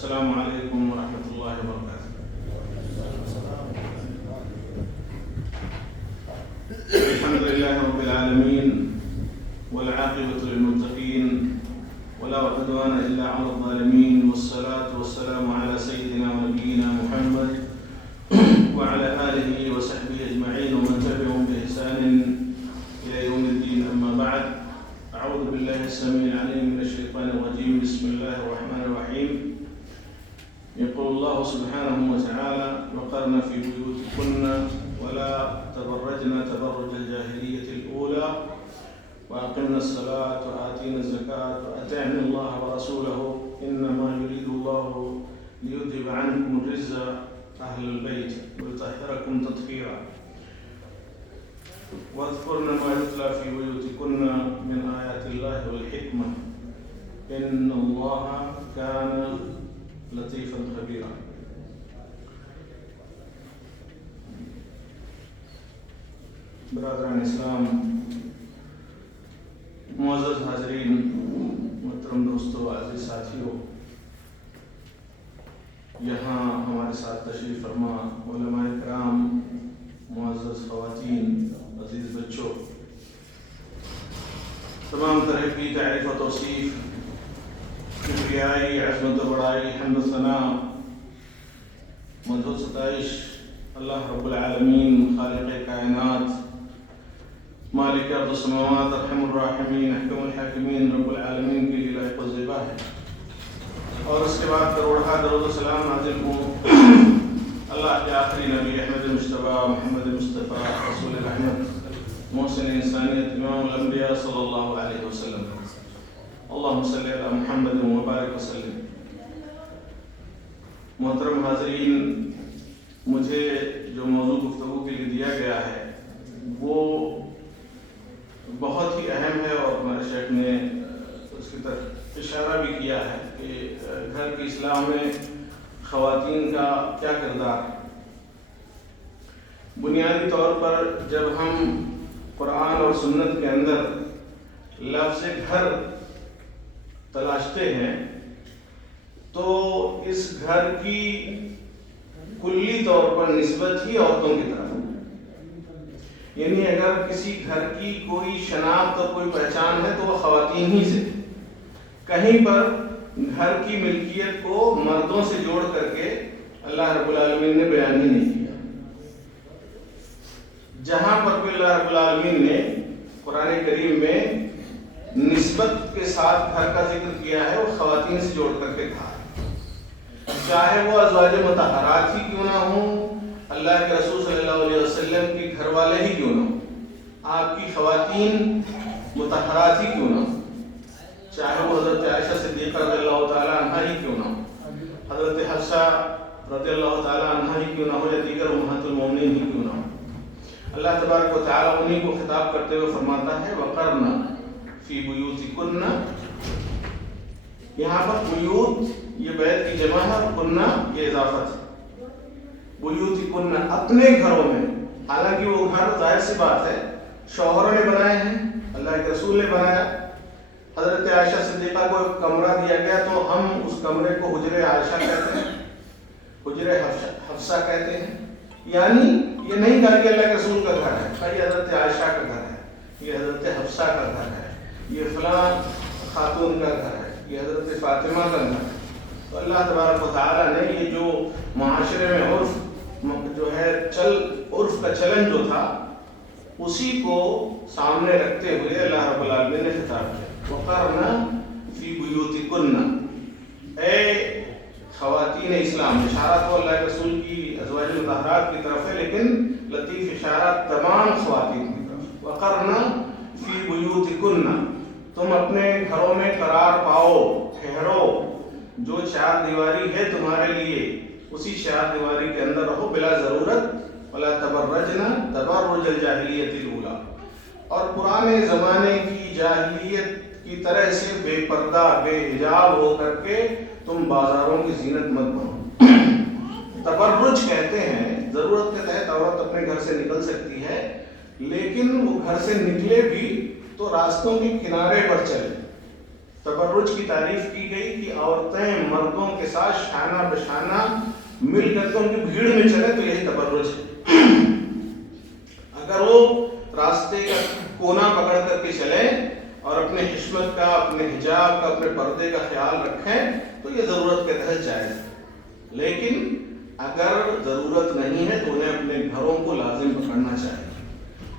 السلام عليكم ورحمة الله وبركاته. الحمد لله رب العالمين والعاقبة للمتقين ولا عدوان إلا على الظالمين، والصلاة والسلام على سيدنا ونبينا محمد وعلى آله وصحبه أجمعين ومن تبعهم بإحسان إلى يوم الدين. أما بعد، أعوذ بالله السميع العليم من الشيطان الرجيم. بسم الله الرحمن الرحيم. يقول الله سبحانه وتعالى: وقرن في بيوتكن ولا تبرجن تبرج الجاهلية الأولى وأقمنا الصلاة وآتينا الزكاة وأطعنا الله ورسوله إنما يريد الله ليذهب عنكم الرجس أهل البيت ويطهركم تطهيرا واذكرن ما يتلى في بيوتكن من آيات الله والحكمة إن الله كان لطيفا خبيرا. برادران اسلام، معزز حاضرین، محترم دوستو، عزیز ساتھیو، یہاں ہمارے ساتھ تشریف فرما علماء کرام، معزز خواتین، عزیز بچوں، تمام طرح کی تعریف و توصیف، کبریائی، عظمت و بڑائی، حمد و ثنا، مدح و ستائش اللہ رب العالمین، خالق کائنات، مالک ارض السماوات، ارحم الراحمین، احکم الحاکمین، رب العالمین کے لیے لائق و زیبا ہے. اور اس کے بعد کروڑہ درود و سلام نازل ہوں اللہ کے آخری نبی احمد مصطفیٰ محمد مصطفیٰ رسول رحمت، محسن انسانیت، امام الانبیاء صلی اللہ علیہ وسلم. اللہم صلی علی محمد وبارک وسلم. محترم حاضرین، مجھے جو موضوع گفتگو کے لیے دیا گیا ہے وہ بہت ہی اہم ہے، اور ہمارے شیخ نے اس کی طرف اشارہ بھی کیا ہے کہ گھر کی اصلاح میں خواتین کا کیا کردار ہے. بنیادی طور پر جب ہم قرآن اور سنت کے اندر لفظ گھر تلاشتے ہیں تو اس گھر کی کلی طور پر نسبت ہی عورتوں کی طرف ہے. یعنی اگر کسی گھر کی کوئی شناخت اور کوئی پہچان ہے تو وہ خواتین ہی سے. کہیں پر گھر کی ملکیت کو مردوں سے جوڑ کر کے اللہ رب العالمین نے بیان ہی نہیں کیا. جہاں پر بھی اللہ رب العالمین نے قرآن کریم میں نسبت کے ساتھ گھر کا ذکر کیا ہے وہ خواتین سے جوڑ کر کے کہا ہے. چاہے وہ ازواج مطہرات ہی کیوں نہ ہوں، اللہ کے رسول صلی اللہ علیہ وسلم کے گھر والے ہی کیوں نہ ہوں، آپ کی خواتین مطہرات ہی کیوں نہ ہوں، چاہے وہ حضرت عائشہ صدیقہ رضی اللہ تعالیٰ عنہ ہی کیوں نہ ہوں، حضرت حفصہ رضی اللہ تعالیٰ عنہ ہی کیوں نہ ہو، یا دیگر امہات المومنین ہی کیوں نہ ہو. اللہ تبارک و تعالیٰ انہیں کو خطاب کرتے ہوئے فرماتا ہے: وَقَرْنَ فِي بُيُوتِكُنَّ. یہاں پر بیوت یہ بیت کی جمع ہے، اور کنہ یہ اضافت ہے. بیوتکن اپنے گھروں میں، حالانکہ وہ گھر ظاہر سی بات ہے شوہروں نے بنائے ہیں، اللہ کے رسول نے بنایا. حضرت عائشہ صدیقہ کو ایک کمرہ دیا گیا تو ہم اس کمرے کو حجر عائشہ کہتے ہیں، حجر حفصہ کہتے ہیں. یعنی یہ نہیں کہا کہ اللہ کے رسول کا گھر ہے، یہ حضرت عائشہ کا گھر ہے، یہ حضرت حفصہ کا گھر ہے، یہ فلاں خاتون کا گھر ہے، یہ حضرت فاطمہ کا گھر ہے. تو اللہ تبارک و تعالیٰ نے یہ جو معاشرے میں عرف جو ہے عرف کا چلن جو تھا اسی کو سامنے رکھتے ہوئے اللہ رب العالمین نے خطاب کیا: وَقَرْنَ فِي بُيُوتِكُنَّ. اے خواتین اسلام. اشارہ تو اللہ کے رسول کی ازواج مطہرات کی طرف ہے، لیکن لطیف اشارہ تمام خواتین کی طرف. وَقَرْنَ فِي بُيُوتِكُنَّ. تم اپنے گھروں میں قرار پاؤ، ٹھہرو. جو چار دیواری ہے تمہارے لیے اسی چار دیواری کے اندر رہو بلا ضرورت. وَلَا تَبَرَّجْنَ تَبَرُّجَ الْجَاهِلِيَّةِ الْأُولَىٰ. اور پرانے زمانے کی جاہلیت کی طرح سے بے پردہ بے حجاب ہو کر کے تم بازاروں کی زینت مت بنو. تبرج کہتے ہیں ضرورت کے تحت عورت اپنے گھر سے نکل سکتی ہے، لیکن وہ گھر سے نکلے بھی تو راستوں کے کنارے پر چلے. تبرج کی تعریف کی گئی کہ عورتیں مردوں کے ساتھ شانہ بشانہ مل کر کے ان کی بھیڑ میں چلے تو یہی تبرج ہے. اگر وہ راستے کا کونا پکڑ کر کے چلیں اور اپنے حشمت کا، اپنے حجاب کا، اپنے پردے کا خیال رکھیں تو یہ ضرورت کے تحت جائز ہے. لیکن اگر ضرورت نہیں ہے تو انہیں اپنے گھروں کو لازم پکڑنا چاہیے.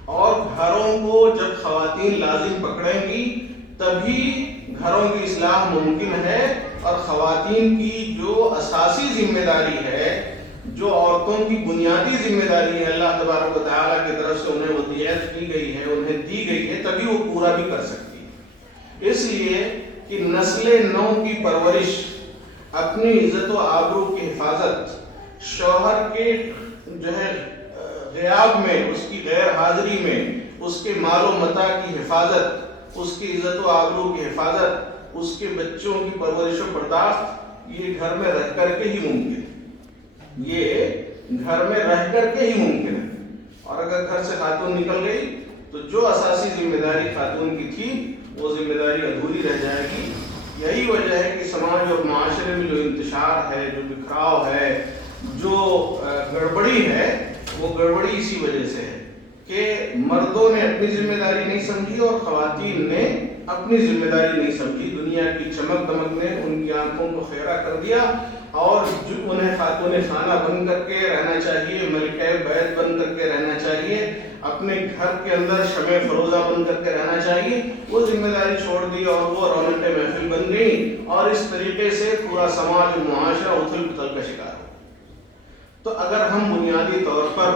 اور گھروں کو جب خواتین لازم پکڑیں گی تبھی گھروں کی اصلاح ممکن ہے. اور خواتین کی جو اساسی ذمہ داری ہے، جو عورتوں کی بنیادی ذمہ داری ہے، اللہ تبارک و تعالیٰ کی طرف سے انہیں وصیت کی گئی ہے، انہیں دی گئی ہے، تبھی وہ پورا بھی کر سکتی ہے. اس لیے کہ نسل نو کی پرورش، اپنی عزت و آبرو کی حفاظت، شوہر کے جو ہے غیاب میں، اس کی غیر حاضری میں اس کے مال و متاع کی حفاظت، اس کی عزت و آبرو کی حفاظت، اس کے بچوں کی پرورش و برداشت، یہ گھر میں رہ کر کے ہی ممکن ہے. یہ گھر میں رہ کر کے ہی ممکن ہے. اور اگر گھر سے خاتون نکل گئی تو جو اساسی ذمہ داری خاتون کی تھی وہ ذمہ داری ادھوری رہ جائے گی. یہی وجہ ہے کہ سماج اور معاشرے میں جو انتشار ہے، جو بکھراؤ ہے، جو گڑبڑی ہے، وہ گڑبڑی اسی وجہ سے ہے کہ مردوں نے اپنی ذمہ داری نہیں سمجھی اور خواتین نے اپنی ذمہ داری نہیں سمجھی. دنیا کی چمک دمک نے ان کی آنکھوں کو خیرہ کر دیا اور جو انہیں خاتون خانہ بن کر کے رہنا چاہیے، ملکہ بیت بن کر کے رہنا چاہیے، اپنے گھر کے اندر شمع فروزہ بن کر کے رہنا چاہیے، وہ ذمہ داری چھوڑ دی اور وہ رونق محفل بن گئی. اور اس طریقے سے پورا سماج و معاشرہ اتھل پتھل کا شکار ہو. تو اگر ہم بنیادی طور پر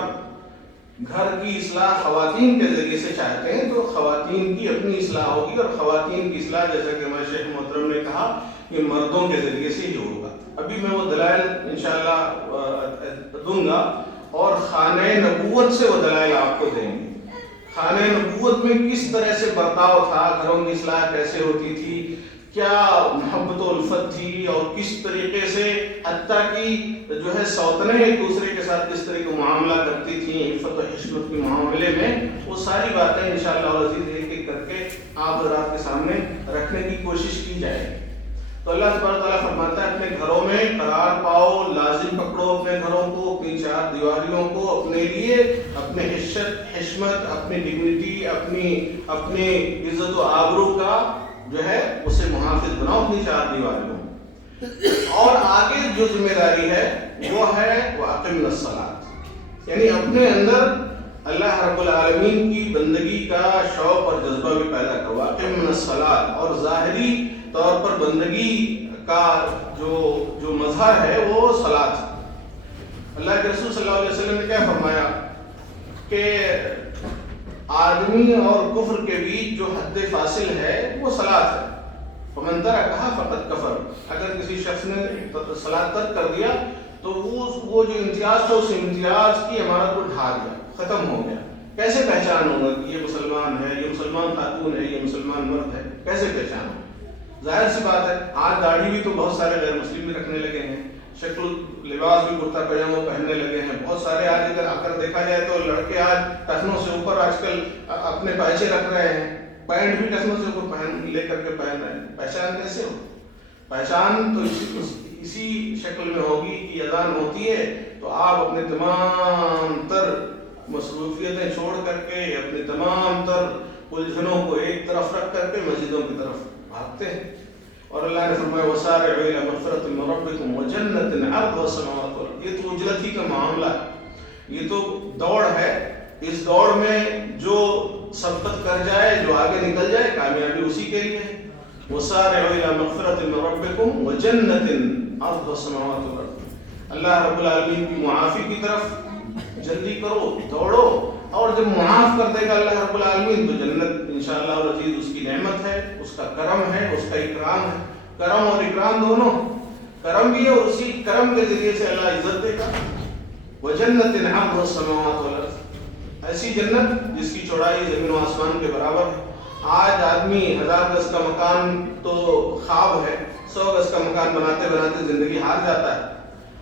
گھر کی اصلاح خواتین کے ذریعے سے چاہتے ہیں تو خواتین کی اپنی اصلاح ہوگی. اور خواتین کی اصلاح جیسا کہ ہمارے شیخ محترم نے کہا کہ مردوں کے ذریعے سے ہی ہوگا. ابھی میں وہ دلائل انشاءاللہ دوں گا اور خانہ نبوت سے وہ دلائل آپ کو دیں گے. خانہ نبوت میں کس طرح سے برتاؤ تھا، گھروں کی اصلاح کیسے ہوتی تھی، کیا محبت و الفت تھی، اور کس طریقے سے حتیٰ کی جو ہے سوتنیں ایک دوسرے کے ساتھ کس طرح کا معاملہ کرتی تھیں عفت و حشمت کے معاملے میں. وہ ساری باتیں انشاءاللہ العزیز ایک ایک کر کے آپ حضرات کے سامنے رکھنے کی کوشش کی جائے. تو اللہ تبارک تعالیٰ فرماتا ہے اپنے گھروں میں قرار پاؤ، لازم پکڑو اپنے گھروں کو، اپنی چار دیواریوں کو اپنے لیے، اپنے حشمت، اپنی ڈگنیٹی، اپنی عزت و آبرو کا جو ہے اسے محافظ بناؤ اپنی چار دیواریوں. اور آگے جو ذمہ داری ہے وہ ہے وَأَقِمْنَا الصَّلَاةَ، یعنی اپنے اندر اللہ رب العالمین کی بندگی کا شوق اور جذبہ بھی پیدا کرو. وَأَقِمْنَا الصَّلَاةَ، اور ظاہری طور پر بندگی کا جو مظہر ہے وہ صلاۃ. اللہ کے رسول صلی اللہ علیہ وسلم نے کیا فرمایا کہ آدمی اور کفر کے بیچ جو حد فاصل ہے وہ صلاۃ ہے. فمن ترکھا فقد کفر، اگر کسی شخص نے صلاۃ ترک کر دیا تو وہ جو امتیاز تھا اس امتیاز کی عمارت کو ڈھا دیا، ختم ہو گیا. کیسے پہچان ہوگا کہ یہ مسلمان ہے، یہ مسلمان خاتون ہے، یہ مسلمان مرد ہے؟ کیسے پہچان ہوگا؟ ظاہر سی بات ہے آج داڑھی بھی تو بہت سارے غیر مسلم بھی رکھنے لگے ہیں، شکل لباس بھی کرتا پاجامہ پہننے لگے ہیں بہت سارے. آج اگر آ کر دیکھا جائے تو لڑکے آج ٹخنوں سے اوپر آج کل اپنے پائچے رکھ رہے ہیں، پینٹ بھی ٹخنوں سے اوپر لے کر کے پہن رہے ہیں. پہچان کیسے ہو؟ پہچان تو اسی شکل میں ہوگی کہ اذان ہوتی ہے تو آپ اپنے تمام تر مصروفیتیں چھوڑ کر کے، اپنے تمام تر الجھنوں کو ایک طرف رکھ کر کے مسجدوں کی طرف بھاگتے ہیں. اور اللہ نے فرمایا وَسَارِعُوا إِلَىٰ مَغْفِرَةٍ مِّن رَّبِّكُمْ وَجَنَّةٍ عَرْضُهَا السَّمَاوَاتُ وَالْأَرْضُ. یہ تو اجلت ہی کا معاملہ ہے، یہ تو دوڑ ہے. اس دوڑ میں جو سبقت کر جائے، جو آگے نکل جائے، کامیابی اسی کے لیے ہے. وَسَارِعُوا إِلَىٰ مَغْفِرَةٍ مِّن رَّبِّكُمْ وَجَنَّةٍ عَرْضُهَا السَّمَاوَاتُ وَالْأَرْضُ. اللہ رب العالمین کی معافی کی طرف جلدی کرو، دوڑو. اور جب معاف کر دے گا اللہ رب العالمین تو جنت انشاءاللہ العزیز اس کی نعمت ہے، اس کا کرم ہے، اس کا اکرام ہے. کرم اور اکرام دونوں، کرم بھی ہے اور اسی کرم کے ذریعے سے اللہ عزت دے گا. وَجَنَّةٍ عَرْضُهَا السَّمَاوَاتُ وَالْأَرْضُ، ایسی جنت جس کی چوڑائی زمین و آسمان کے برابر ہے. آج آدمی 1000 گز کا مکان تو خواب ہے، 100 گز کا مکان بناتے بناتے زندگی ہار جاتا ہے.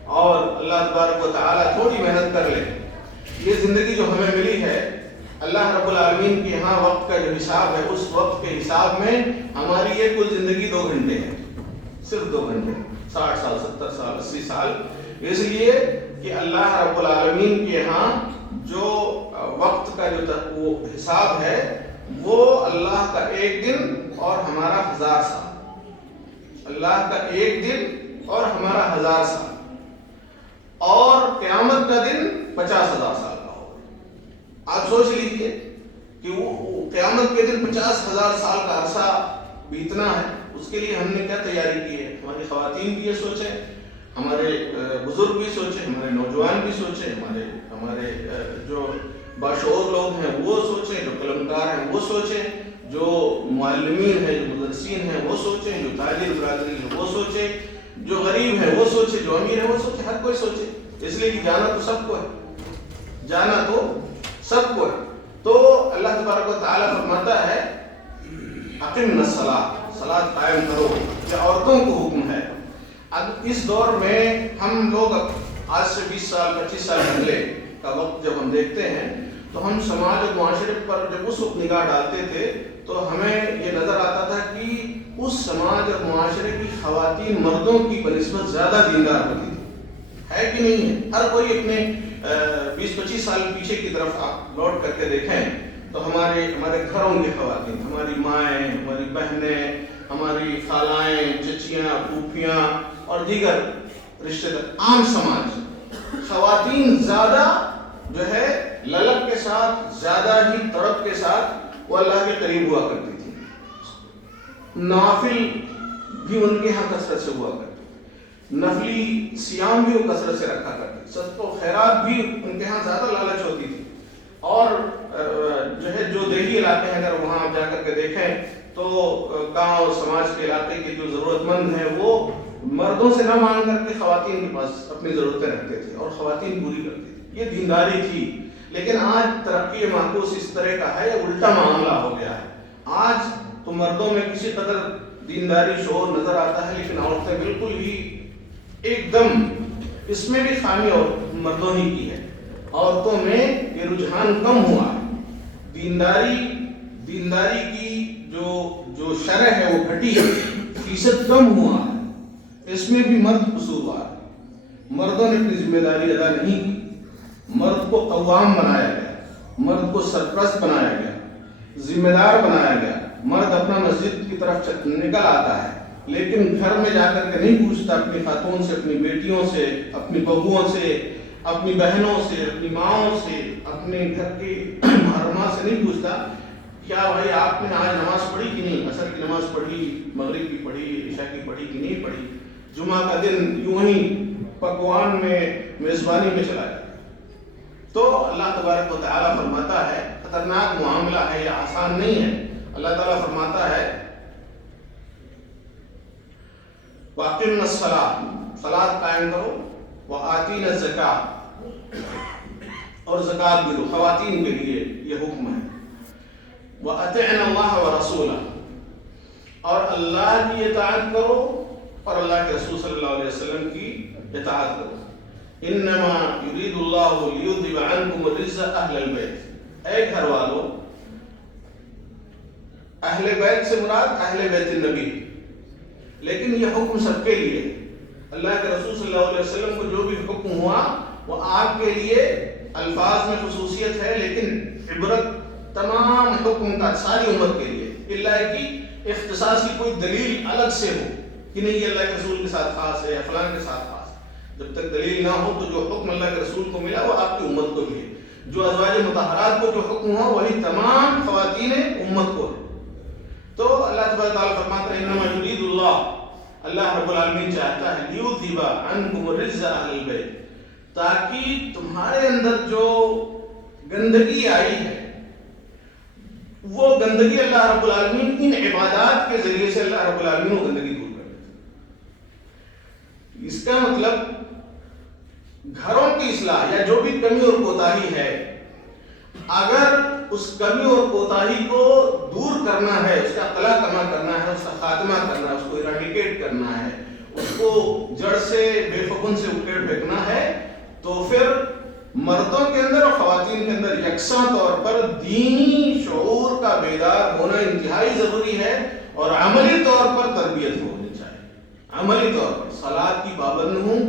اور اللہ تبارک و تعالیٰ تھوڑی محنت کر لے، یہ زندگی جو ہمیں ملی ہے اللہ رب العالمین کے ہاں وقت کا جو حساب ہے اس وقت کے حساب میں ہماری یہ کل زندگی 2 گھنٹے ہے، صرف 2 گھنٹے، 60 سال 70 سال 80 سال، اس لیے کہ اللہ رب العالمین کے ہاں جو وقت کا جو وہ حساب ہے وہ اللہ کا 1 دن اور ہمارا 1000 سال، اللہ کا 1 دن اور ہمارا 1000 سال، اور قیامت کا دن 50,000 سال کا ہوگا۔ آپ سوچ لیجئے کہ وہ قیامت کے دن 50,000 سال کا عرصہ بیتنا ہے، اس کے لیے ہم نے کیا تیاری کی ہے؟ ہماری خواتین بھی یہ سوچیں، ہمارے بزرگ بھی سوچیں، ہمارے نوجوان بھی سوچیں، ہمارے جو باشعور لوگ ہیں وہ سوچیں، جو قلمکار ہیں وہ سوچیں، جو معلمین ہیں، جو مدرسین ہیں وہ سوچیں، جو تاجر برادری ہے وہ سوچیں، جو غریب ہے وہ سوچے، جو امیر ہے وہ سوچے، ہر کوئی سوچے، اس لیے کہ جانا تو سب کو ہے، جانا تو سب کو ہے۔ تو اللہ تبارک و تعالیٰ فرماتا ہے اقم الصلاۃ، صلاۃ قائم کرو، یہ عورتوں کو حکم ہے۔ اب اس دور میں ہم لوگ آج سے 20 سال 25 سال پہلے کا وقت جب ہم دیکھتے ہیں تو ہم سماج اور معاشرے پر جب اس وقت نگاہ ڈالتے تھے تو ہمیں یہ نظر آتا تھا کہ اس سماج اور معاشرے کی خواتین مردوں کی بنسبت زیادہ دیندار ہوتی تھی، ہے کہ نہیں ہے؟ ہر کوئی اپنے 20-25 سال پیچھے کی طرف آپ لوٹ کر کے دیکھیں تو ہمارے گھروں کی خواتین، ہماری مائیں، ہماری بہنیں، ہماری خالائیں، چچیاں، پھوپھیاں اور دیگر رشتہ دار، عام سماج، خواتین زیادہ جو ہے للک کے ساتھ، زیادہ ہی تڑپ کے ساتھ وہ اللہ کے قریب ہوا کرتی تھی، نوافل بھی ان کے ہاں کثرت سے ہوا کرتے، نفلی سیام بھی وہ کثرت سے رکھا کرتے، صدقہ و خیرات بھی ان کے ہاں زیادہ لالچ ہوتی تھی، اور جو ہے جو دیہی علاقے ہیں اگر وہاں جا کر کے دیکھیں تو گاؤں اور سماج کے علاقے کے جو ضرورت مند ہیں وہ مردوں سے نہ مانگ کر کے خواتین کے پاس اپنی ضرورتیں رکھتے تھے اور خواتین پوری کرتی تھی، یہ دینداری تھی۔ لیکن آج ترقی معکوس اس طرح کا ہے، الٹا معاملہ ہو گیا ہے، آج تو مردوں میں کسی قدر دینداری شعور نظر آتا ہے لیکن عورتیں بالکل ہی ایک دم، اس میں بھی خامی اور مردوں ہی کی ہے، عورتوں میں یہ رجحان کم ہوا ہے، دینداری کی جو شرح ہے وہ گھٹی ہے، فیصد کم ہوا ہے، اس میں بھی مرد قصوروار ہے، مردوں نے اپنی ذمہ داری ادا نہیں کی، مرد کو قوام بنایا گیا، مرد کو سرپرست بنایا گیا، ذمہ دار بنایا گیا، مرد اپنا مسجد کی طرف نکل آتا ہے لیکن گھر میں جا کر کے نہیں پوچھتا اپنی خاتون سے، اپنی بیٹیوں سے، اپنی بہوؤں سے، اپنی بہنوں سے، اپنی ماؤں سے، اپنے گھر کی محرمہ سے نہیں پوچھتا کیا بھائی آپ نے آج نماز پڑھی کہ نہیں، عصر کی نماز پڑھی، مغرب کی پڑھی، عشاء کی پڑھی کہ نہیں پڑھی، جمعہ کا دن یوں ہی پکوان میں میزبانی میں چلا جاتا۔ تو اللہ تبارک و تعالیٰ فرماتا ہے خطرناک معاملہ ہے، یہ آسان نہیں ہے۔ اللہ تعالیٰ فرماتا ہے وَأَقِمْنَ الصَّلَاةَ، صلاۃ قائم کرو، وَآتِينَ الزَّكَاةَ، اور زکوٰۃ بھی دو، خواتین کے لیے یہ حکم ہے، وَأَطِعْنَ اللَّهَ وَرَسُولَهُ، اور اللہ کی اطاعت کرو اور اللہ کے رسول صلی اللہ علیہ وسلم کی اطاعت کرو۔ انما یرید اللہ لیذھب عنکم الرجس اہل البیت، اے گھر والو، اہل بیت سے مراد اہل بیت النبی، لیکن یہ حکم سب کے لیے، اللہ کے رسول صلی اللہ علیہ وسلم کو جو بھی حکم ہوا وہ آپ کے لیے الفاظ میں خصوصیت ہے لیکن عبرت تمام حکم کا ساری امت کے لیے، اللہ کی اختصاص کی کوئی دلیل الگ سے ہو کہ نہیں یہ اللہ کے رسول کے ساتھ خاص ہے یا فلاں کے ساتھ خاص ہے، جب تک دلیل نہ ہو تو جو حکم اللہ کے رسول کو ملا وہ آپ کی امت کو بھی ہے، جو ازواج مطہرات کو جو حکم ہوا وہی تمام خواتین امت کو ہے۔ تو اللہ تبارک تعالیٰ فرماتا ہے انما یرید اللہ رب العالمین چاہتا ہے لیذھب عنکم الرجس اہل البیت، تاکہ تمہارے اندر جو گندگی آئی ہے وہ گندگی اللہ رب العالمین ان عبادات کے ذریعے سے اللہ رب العالمین وہ گندگی دور کر دیتا ہے۔ اس کا مطلب گھروں کی اصلاح یا جو بھی کمی اور کوتاہی ہے، اگر اس کمی اور کوتاہی کو دور کرنا ہے، اس کا قلع کما کرنا ہے، اس کا خاتمہ کرنا ہے، اس کو ایراڈیکیٹ کرنا ہے، اس کو جڑ سے بے فکن سے اکھیڑ پھینکنا ہے، تو پھر مردوں کے اندر اور خواتین کے اندر یکساں طور پر دینی شعور کا بیدار ہونا انتہائی ضروری ہے، اور عملی طور پر تربیت ہونی چاہیے. عملی طور پر صلاۃ کی پابند ہوں،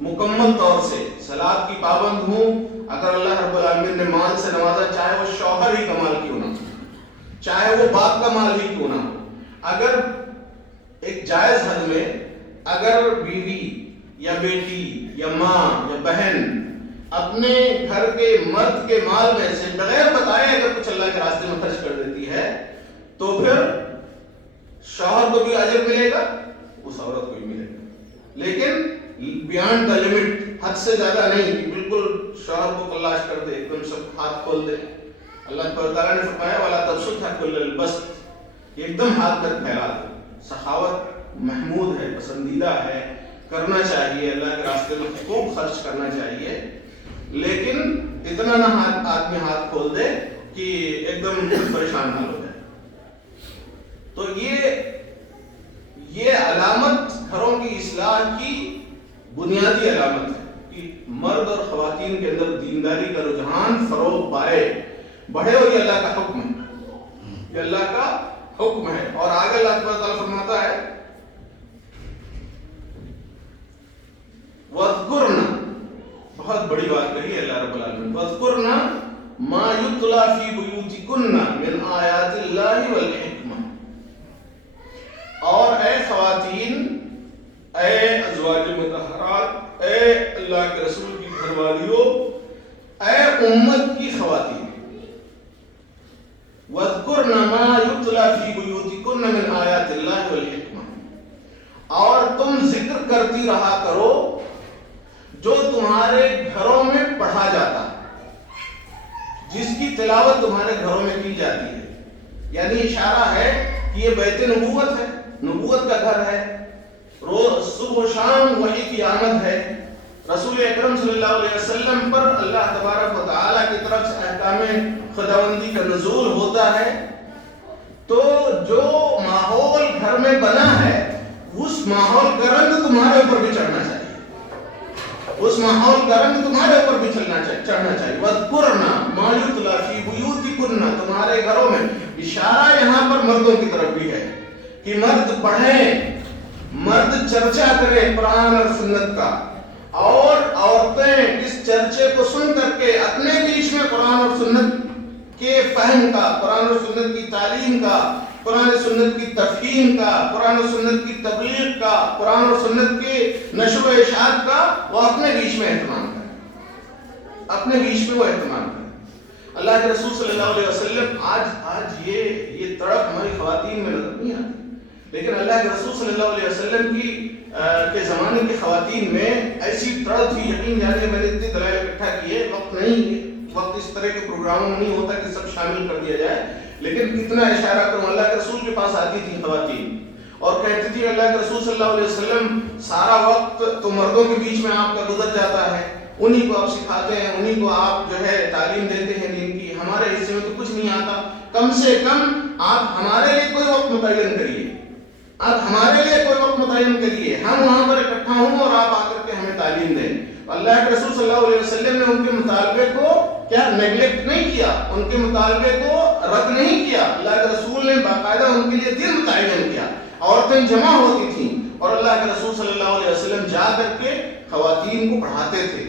مکمل طور سے صلاۃ کی پابند ہوں. اگر اللہ رب العالمین نے مال سے نوازا، چاہے وہ شوہر ہی کا مال کیوں نہ ہو، چاہے وہ باپ کا مال ہی کیوں نہ ہو، اگر ایک جائز حد میں اگر بیوی یا بیٹی یا ماں یا بہن اپنے گھر کے مرد کے مال میں سے بغیر بتائے اگر کچھ اللہ کے راستے میں خرچ کر دیتی ہے، تو پھر شوہر کو بھی اجر ملے گا، اس عورت کو بھی ملے گا. لیکن بیانڈ دا لمٹ، حد سے زیادہ نہیں کہ بالکل شوہر کو کلاش کر دے، ایک دم سب ہاتھ کھول دے. اللہ تعالیٰ نے فرمایا وَلَا تَبْسُطْهَا كُلَّ الْبَسْطِ، ایک دم ہاتھ تک پھیلا دے. سخاوت محمود ہے، پسندیدہ ہے، کرنا چاہیے، اللہ کے راستے میں خوب خرچ کرنا چاہیے، لیکن اتنا نہ آدمی ہاتھ کھول دے کہ ایک دم پریشان نہ ہو جائے. تو یہ علامت گھروں کی اصلاح کی بنیادی علامت ہے کہ مرد اور خواتین کے اندر دینداری کا رجحان فروغ پائے، بڑھے. اور یہ اللہ کا حکم ہے، یہ اللہ کا حکم ہے. اور آگے اللہ تعالیٰ فرماتا ہے وَاذْكُرْنَا، بہت بڑی بات کہی ہے اللہ رب العالمین، وَاذْكُرْنَا مَا يُتْلَى فِي بُيُوتِكُنَّ مِنْ آيَاتِ اللَّهِ وَالْحِكْمَةِ. اور اے خواتین، اے ازواج مطہرات، اے اللہ کے رسول کی گھر والیوں، اے امت کی خواتین، وَاذْكُرْنَا مَا يُتْلَى فِي بُيُوتِكُنَّ مِنْ آيَاتِ اللَّهِ وَالْحِكْمَةِ. اور تم ذکر کرتی رہا کرو جو تمہارے گھروں میں پڑھا جاتا ہے، جس کی تلاوت تمہارے گھروں میں کی جاتی ہے. یعنی اشارہ ہے کہ یہ بیت نبوت ہے، نبوت کا گھر ہے، روز صبح و شام وحی کی آمد ہے. رسول اکرم صلی اللہ علیہ وسلم پر اللہ تبارک و تعالیٰ کی طرف سے احکام خداوندی کا نزول ہوتا ہے. تو جو ماحول گھر میں بنا ہے، اس ماحول کا رنگ تمہارے اوپر بھی چڑھنا چاہیے، اس ماحول کا رنگ تمہارے اوپر بھی چڑھنا چاہیے. وَاذْكُرْنَا مَا يُتْلَى فِي بُيُوتِكُنَّ، تمہارے گھروں میں. اشارہ یہاں پر مردوں کی طرف بھی ہے کہ مرد پڑھیں، مرد چرچا کریں قرآن اور سنت کا، اور عورتیں اس چرچے کو سن کر کے اپنے بیچ میں قرآن اور سنت کے فہم کا، قرآن اور سنت کی تعلیم کا، قرآن و سنت کی تفہیم کا، قرآن و سنت کی تبلیغ کا، قرآن و سنت کے نشر و اشاعت کا وہ اپنے بیچ میں اہتمام کریں، اپنے بیچ میں وہ اہتمام کریں. اللہ کے رسول صلی اللہ علیہ وسلم آج یہ تڑپ ہماری خواتین میں نظر نہیں آتی، لیکن اللہ کے رسول صلی اللہ علیہ وسلم کے زمانے کی خواتین میں ایسی تڑپ تھی. یقین جانے میں نے اتنی دلائل اکٹھا کیے، وقت اس طرح کے پروگراموں میں نہیں ہوتا کہ سب شامل کر دیا جائے، لیکن اتنا اشارہ کروں. اللہ کے رسول کے پاس آتی تھی خواتین اور کہتی تھی اللہ کے رسول صلی اللہ علیہ وسلم سارا وقت تو مردوں کے بیچ میں آپ کا گزر جاتا ہے، انہی کو آپ سکھاتے ہیں، انہی کو آپ جو ہے تعلیم دیتے ہیں دین کی، ہمارے حصے میں تو کچھ نہیں آتا. کم سے کم آپ ہمارے لیے کوئی وقت متعین کریے، آپ ہمارے لیے کوئی وقت متعین کریے، ہم وہاں پر اکٹھا ہوں اور آپ آ کر کے ہمیں تعلیم دیں. اللہ کے رسول صلی اللہ علیہ وسلم نے ان کے مطالبے کو کیا نیگلیکٹ نہیں کیا، ان کے مطالبے کو رد نہیں کیا. اللہ کے رسول نے باقاعدہ ان کے لیے دن متعین کیا، عورتیں جمع ہوتی تھیں اور اللہ کے رسول صلی اللہ علیہ وسلم جا کر کے خواتین کو پڑھاتے تھے.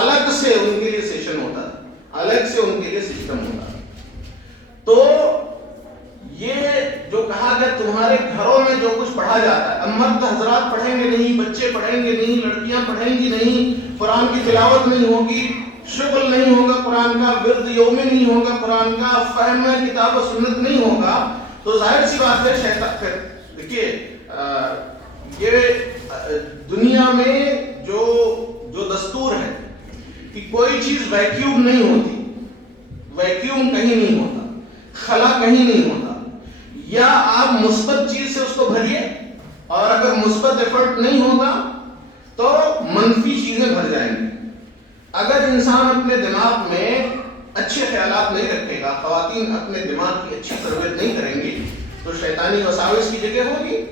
الگ سے ان کے لیے سیشن ہوتا تھا، الگ سے ان کے لیے سسٹم ہوتا تھا. تو یہ جو کہا گیا تمہارے گھروں میں جو کچھ پڑھا جاتا ہے، اب مرد حضرات پڑھیں گے نہیں، بچے پڑھیں گے نہیں، لڑکیاں پڑھیں گی نہیں، قرآن کی تلاوت نہیں ہوگی، شغل نہیں ہوگا قرآن کا، ورد یومی نہیں ہوگا قرآن کا، فہم کتاب و سنت نہیں ہوگا، تو ظاہر سی بات ہے شیطان. دیکھیے یہ دنیا میں جو دستور ہے کہ کوئی چیز ویکیوم نہیں ہوتی، ویکیوم کہیں نہیں ہوتا، خلا کہیں نہیں ہوتا. یا آپ مثبت چیز سے اس کو بھریے، اور اگر مثبت ایفرٹ نہیں ہوگا تو منفی چیزیں بھر جائیں گی. اگر انسان اپنے دماغ میں اچھے خیالات نہیں رکھے گا، خواتین اپنے دماغ کی اچھی تربیت نہیں کریں گی، تو شیطانی وساوس کی جگہ ہوگی.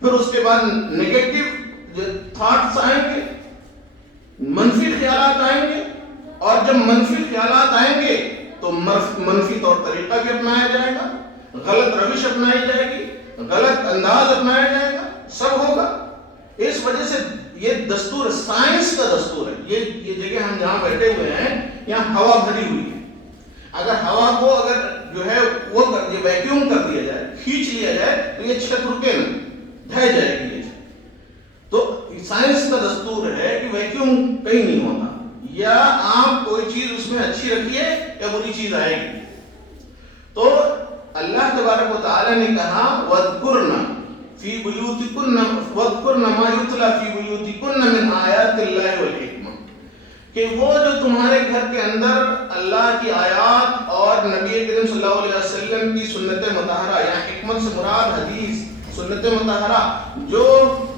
پھر اس کے بعد نیگیٹو تھاٹس آئیں گے، منفی خیالات آئیں گے، اور جب منفی خیالات آئیں گے تو منفی طور طریقہ بھی اپنایا جائے گا، غلط روش اپنائی جائے گی، غلط انداز اپنایا جائے گا، سب ہوگا۔ اس وجہ سے یہ دستور سائنس کا دستور ہے۔ یہ جگہ ہم جہاں بیٹھے ہوئے ہیں یہاں ہوا بھری ہوئی ہے، اگر ہوا کو اگر جو ہے وہ کر دیا، ویکیوم کر دیا جائے، کھینچ لیا جائے تو یہ چھت رکے نا، ڈھہ جائے گی یہ چھت۔ تو سائنس کا دستور ہے کہ ویکیوم کہیں نہیں ہوتا، یا آپ کوئی چیز اس میں اچھی رکھیے یا بری چیز آئے گی۔ تو اللہ تبارک و تعالی نے کہا وَاذْكُرْنَ فِي بُيُوتِكُنَّ وَاذْكُرْنَ مَا يُتْلَى فِي بُيُوتِكُنَّ مِنْ آيَاتِ اللَّهِ وَالْحِكْمَةِ، کہ وہ جو تمہارے گھر کے اندر اللہ کی آیات اور نبی کریم صلی اللہ علیہ وسلم کی سنت مطہرہ، یا حکمت سے مراد حدیث، سنت مطہرہ، جو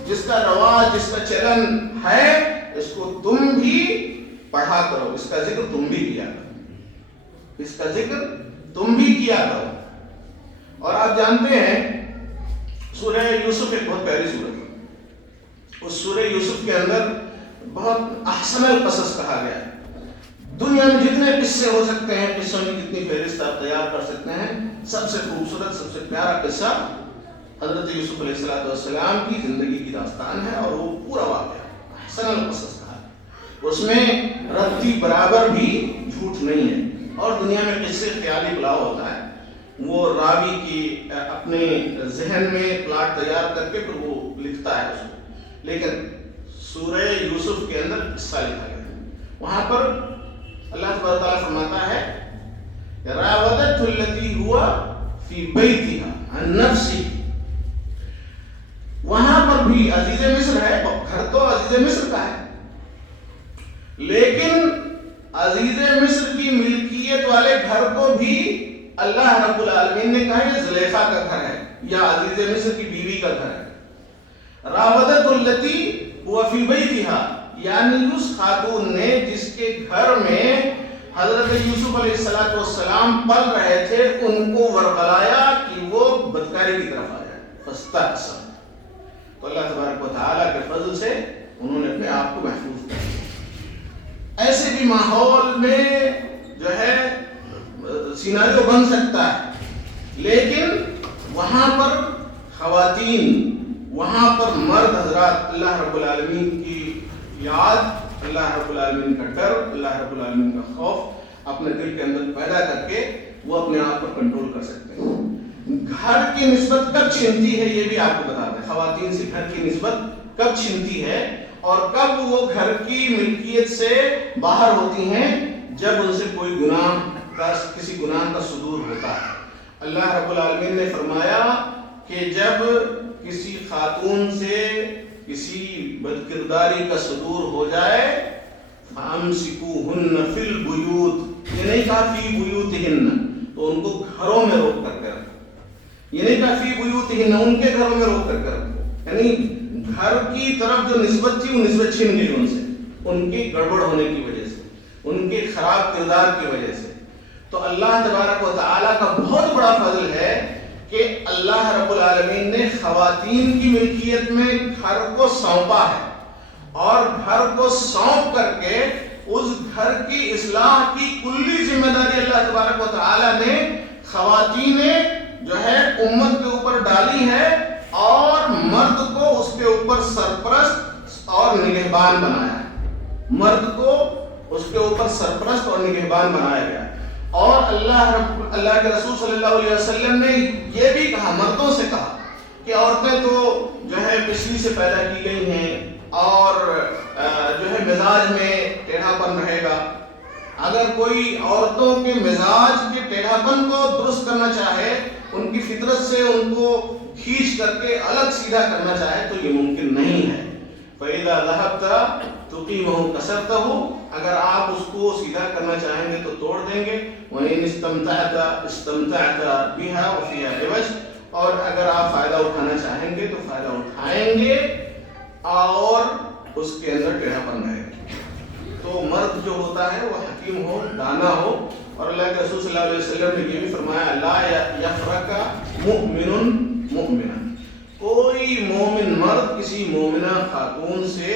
جس کا رواج، جس کا چلن ہے، اس کو تم بھی پڑھا کرو، اس کا ذکر تم بھی کیا کرو، اس کا ذکر تم بھی کیا کرو۔ اور آپ جانتے ہیں سورہ یوسف ایک بہت پیاری سورت ہے، اس سورہ یوسف کے اندر بہت احسن القصص کہا گیا ہے۔ دنیا میں جتنے قصے ہو سکتے ہیں، قصوں کی جتنی فہرست آپ تیار کر سکتے ہیں، سب سے خوبصورت، سب سے پیارا قصہ حضرت یوسف علیہ السلام کی زندگی کی داستان ہے، اور وہ پورا واقعہ احسن القصص کہا ہے۔ اس میں رتی برابر بھی جھوٹ نہیں ہے، اور دنیا میں قصے خیالی پلاؤ ہوتا ہے، وہ راوی کی اپنے ذہن میں پلاٹ تیار کر کے پھر وہ لکھتا ہے اس کو، لیکن سورہ یوسف کے اندر قصہ لکھا گیا ہے۔ وہاں پر اللہ تبارک و تعالیٰ فرماتا ہے راودته التي هو في بيتها عن نفسه، وہاں پر بھی عزیز مصر ہے، گھر تو عزیز مصر کا ہے، لیکن عزیز مصر کی ملکیت والے گھر کو بھی اللہ رب العالمین نے کہا یہ زلیخا کا گھر ہے، یا عزیز مصر کی بیوی کا گھر ہے۔ راودته التي هو في بيتها، یعنی اس خاتون نے جس کے گھر میں حضرت یوسف علیہ السلام پل رہے تھے، ان کو ورغلایا کہ وہ بدکاری کی طرف آ جائے، فاستحسن۔ تو اللہ تبارک و تعالیٰ کے فضل سے انہوں نے اپنے آپ کو محفوظ کیا۔ ایسے بھی ماحول میں جو ہے سیناریو بن سکتا ہے، لیکن وہاں پر خواتین، وہاں پر مرد حضرات اللہ رب العالمین کی یاد، اللہ رب العالمین کا ڈر، اللہ رب العالمین کا خوف اپنے دل کے اندر پیدا کر کے وہ اپنے آپ پر کنٹرول کر سکتے ہیں۔ گھر کی نسبت کب چھنتی ہے یہ بھی آپ کو بتا دیں، خواتین سے گھر کی نسبت کب چھنتی ہے اور کب وہ گھر کی ملکیت سے باہر ہوتی ہیں، جب ان سے کوئی گناہ کا، کسی گناہ کا صدور ہوتا ہے۔ اللہ رب العالمین نے فرمایا کہ جب کسی خاتون سے کسی بدکرداری کا صدور ہو جائے فَأَمْسِكُوهُنَّ فِي الْبُيُوتِ، یہ نہیں کہا فی بُيُوتِهِنَّ، تو ان کو گھروں میں روک کر کے رکھو، یہ نہیں کہا فی بُيُوتِهِنَّ، ان کے گھروں میں روک کر کے رکھو، یعنی گھر کی طرف جو نسبت تھی وہ نسبت چھن گئی ان سے، ان کی گڑبڑ ہونے کی وجہ سے، ان کے خراب کردار کی وجہ سے۔ تو اللہ تبارک و تعالیٰ کا بہت بڑا فضل ہے کہ اللہ رب العالمین نے خواتین کی ملکیت میں گھر کو سونپا ہے، اور گھر کو سونپ کر کے اس گھر کی اصلاح کی کلی ذمہ داری اللہ تبارک و تعالیٰ نے خواتین جو ہے امت کے اوپر ڈالی ہے، اور مرد کو اس کے اوپر سرپرست اور نگہبان بنایا ہے، مرد کو اس کے اوپر سرپرست اور نگہبان بنایا گیا۔ اور اللہ کے رسول صلی اللہ علیہ وسلم نے یہ بھی کہا، مردوں سے کہا کہ عورتیں تو جو ہے بجلی سے پیدا کی گئی ہیں، اور جو ہے مزاج میں ٹیڑھا پن رہے گا، اگر کوئی عورتوں کے مزاج کے ٹیڑھا پن کو درست کرنا چاہے، ان کی فطرت سے ان کو کھینچ کر کے الگ سیدھا کرنا چاہے تو یہ ممکن نہیں ہے۔ فَإِذَا ذَهَبْتَ تُقِيمُهُ كَسَرْتَهُ، اگر آپ اس کو سیدھا کرنا چاہیں گے تو توڑ دیں گے، وَإِنِ اسْتَمْتَعْتَ بِهَا وَفِيهَا عِوَجٌ، اور اگر آپ فائدہ اٹھانا چاہیں گے تو فائدہ اٹھائیں گے اور اس کے اندر ٹیڑھا پن رہے گا۔ تو مرد جو ہوتا ہے وہ حکیم ہو، دانا ہو، اور اللہ کے رسول صلی اللہ علیہ وسلم نے یہ بھی فرمایا لا یفرق مؤمن مؤمنا، کوئی مومن مرد کسی مومنہ خاتون سے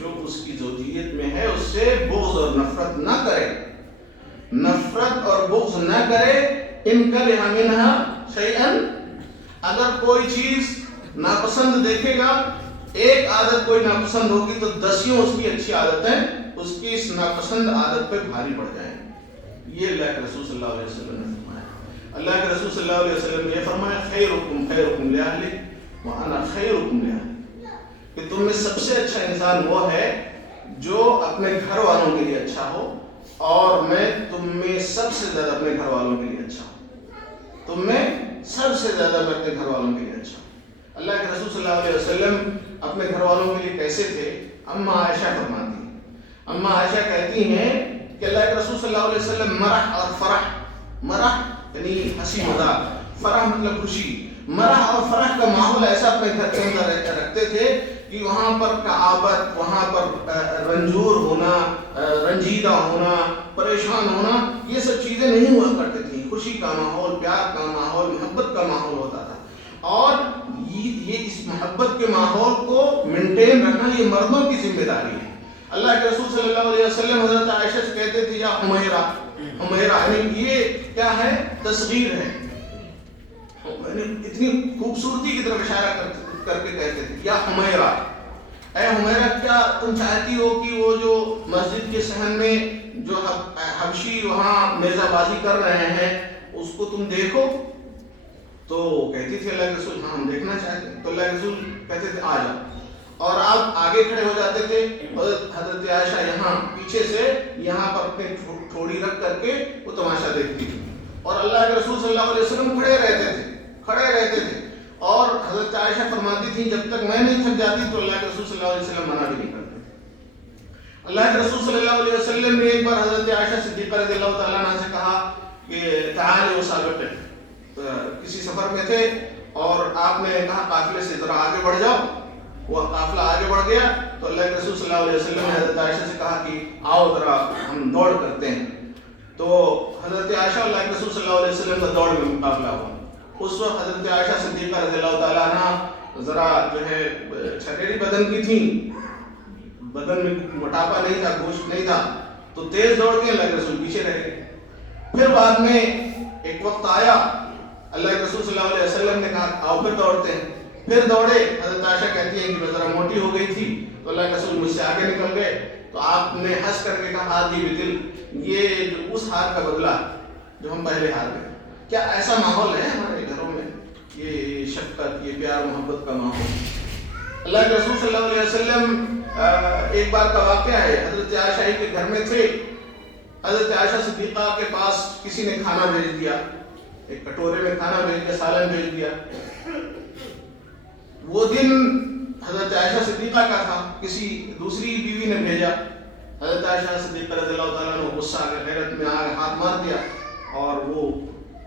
جو اس کی زوجیت میں ہے اس سے بغض اور نفرت نہ کرے، نفرت اور بغض نہ کرے. ان کرہ منہا شیئا، اگر کوئی چیز ناپسند دیکھے گا، ایک عادت کوئی ناپسند ہوگی تو دسیوں اس کی اچھی عادتیں اس کی اس ناپسند عادت پہ بھاری پڑ جائیں. یہ اللہ کے رسول صلی اللہ علیہ وسلم نے فرمایا. اللہ کے رسول صلی اللہ علیہ وسلم نے یہ فرمایا خیرکم خیرکم لأہلہ وأنا خیرکم لأہلی، کہ تم میں سب سے اچھا انسان وہ ہے جو اپنے گھر والوں کے لیے اچھا ہو، اور میں تم میں سب سے زیادہ اپنے گھر والوں کے لیے اچھا ہوں. تم میں سب سے زیادہ میں اپنے گھر والوں کے لیے اچھا ہوں. اللہ کے رسول صلی اللہ علیہ وسلم اپنے گھر والوں کے لیے کیسے تھے؟ اما عائشہ فرماتی ہیں، اما عائشہ کہتی ہیں کہ اللہ کے رسول صلی اللہ علیہ وسلم مرح اور فرح، مرح یعنی ہنسی مذاق، فرح مطلب خوشی، مرح اور فرح کا ماحول ایسا اپنے گھر کے اندر رکھتے تھے کہ وہاں پر کآبت، وہاں پر رنجور ہونا، رنجیدہ ہونا، پریشان ہونا، یہ سب چیزیں نہیں ہوا کرتی تھیں. خوشی کا ماحول، پیار کا ماحول، محبت کا ماحول ہوتا تھا. اور یہ اس محبت کے ماحول کو مینٹین رکھنا یہ مردوں کی ذمہ داری ہے. اللہ کے رسول صلی اللہ علیہ وسلم حضرت عائشہ سے کہتے تھے یا حمیرہ، حمیرہ یعنی یہ کیا ہے؟ تصغیر ہے، اتنی خوبصورتی کی طرف اشارہ کر کے کہتے تھے یا حمیرہ، اے حمیرہ کیا تم چاہتی ہو کہ وہ جو مسجد کے صحن میں جو حبشی وہاں میزہ بازی کر رہے ہیں اس کو تم دیکھو؟ تو کہتی تھی اللہ کے رسول ہاں ہم دیکھنا چاہتے ہیں. تو اللہ کے رسول کہتے تھے آ جاؤ، اور آپ آگے کھڑے ہو جاتے تھے. حضرت عائشہ یہاں پیچھے سے یہاں پر اپنے ٹھوڑی رکھ کر کے وہ تماشا دیکھتی تھی، اور اللہ کے رسول صلی اللہ علیہ وسلم کھڑے رہتے تھے. اور حضرت عائشہ فرماتی تھی جب تک میں نہیں تھک جاتی تو اللہ کے رسول صلی اللہ علیہ وسلم منع بھی نہیں کرتے. اللہ کے رسول صلی اللہ علیہ وسلم نے ایک بار حضرت عائشہ صدیقہ رضی اللہ تعالیٰ عنہ سے کہا کہ تعالی وسابقہ، کسی سفر میں تھے اور آپ نے کہا قافلے سے ذرا آگے بڑھ جاؤ. وہ قافلہ آگے بڑھ گیا تو اللہ کے رسول صلی اللہ علیہ وسلم نے حضرت عائشہ سے کہا کہ آؤ ذرا ہم دوڑ کرتے ہیں. تو حضرت عائشہ اللہ کے رسول صلی اللہ علیہ وسلم کا دوڑ میں مقابلہ ہوا. اس وقت حضرت عائشہ صدیقہ رضی اللہ تعالیٰ عنہ ذرا جو ہے چھٹیری بدن کی تھیں، بدن میں موٹاپا نہیں تھا، گوشت نہیں تھا، تو تیز دوڑ کے اللہ کے رسول پیچھے رہ گئے. پھر بعد میں ایک وقت آیا اللہ کے رسول صلی اللہ علیہ وسلم نے کہا آؤ پھر دوڑتے ہیں. پھر دوڑے. حضرت عائشہ کہتی ہیں کہ میں ذرا موٹی ہو گئی تھی تو اللہ کے رسول مجھ سے آگے نکل گئے. تو آپ نے ہنس کر کے کہا ہاتھ دی بدل، یہ جو اس ہار کا بدلہ جو ہم پہلے ہار گئے. کیا ایسا ماحول ہے ہمارے گھروں میں؟ یہ شفقت، یہ پیار محبت کا ماحول. اللہ کے رسول صلی اللہ علیہ وسلم ایک بار کا واقعہ ہے، حضرت عائشہ ہی کے گھر میں تھے. حضرت عائشہ صدیقہ کے پاس کسی نے کھانا بھیج دیا، ایک کٹورے میں کھانا بھیج دیا، سالن بھیج دیا. وہ دن حضرت عائشہ صدیقہ کا تھا، کسی دوسری بیوی نے بھیجا. حضرت عائشہ صدیقہ رضی اللہ تعالیٰ عنہ غصہ آ گیا، غیرت میں آ ہاتھ مار دیا اور وہ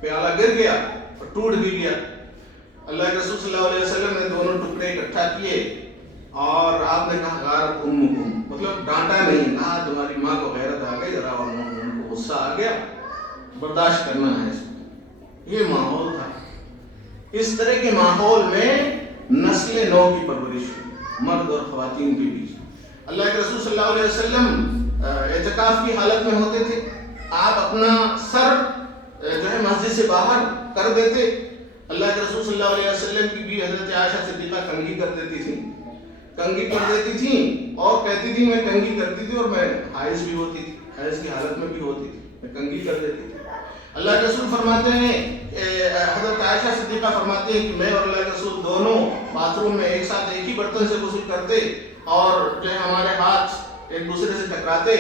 پیالہ گر گیا اور ٹوٹ بھی گیا. اللہ کے رسول صلی اللہ علیہ وسلم نے دونوں ٹکڑے اکٹھا کیے اور آپ نے کہا غارت امکم، مطلب ڈانٹا نہیں، کہا تمہاری ماں کو غیرت آ گئی، ذرا اور ان کو غصہ آ گیا، برداشت کرنا ہے اس کو. یہ ماحول تھا. اس طرح کے ماحول میں نسل نو کی پرورش ہوئی، مرد اور خواتین کے بیچ. اللہ کے رسول صلی اللہ علیہ وسلم اعتکاف کی حالت میں ہوتے تھے. آپ اپنا سر جو ہے مسجد سے باہر کر دیتے. اللہ کے رسول صلی اللہ علیہ وسلم کی بھی حضرت عائشہ صدیقہ کنگھی کر دیتی تھی، کنگھی کر دیتی تھی اور کہتی تھی میں کنگھی کرتی تھی اور میں حائض بھی ہوتی تھی، حائض کی حالت میں بھی ہوتی تھی، میں کنگھی کر دیتی تھی. اللہ کے رسول فرماتے ہیں، حضرت عائشہ صدیقہ فرماتے ہیں کہ میں اور اللہ کے رسول دونوں باتھ روم میں ایک ساتھ ایک ہی برتن سے غسل کرتے اور جو ہے ہمارے ہاتھ ایک دوسرے سے ٹکراتے.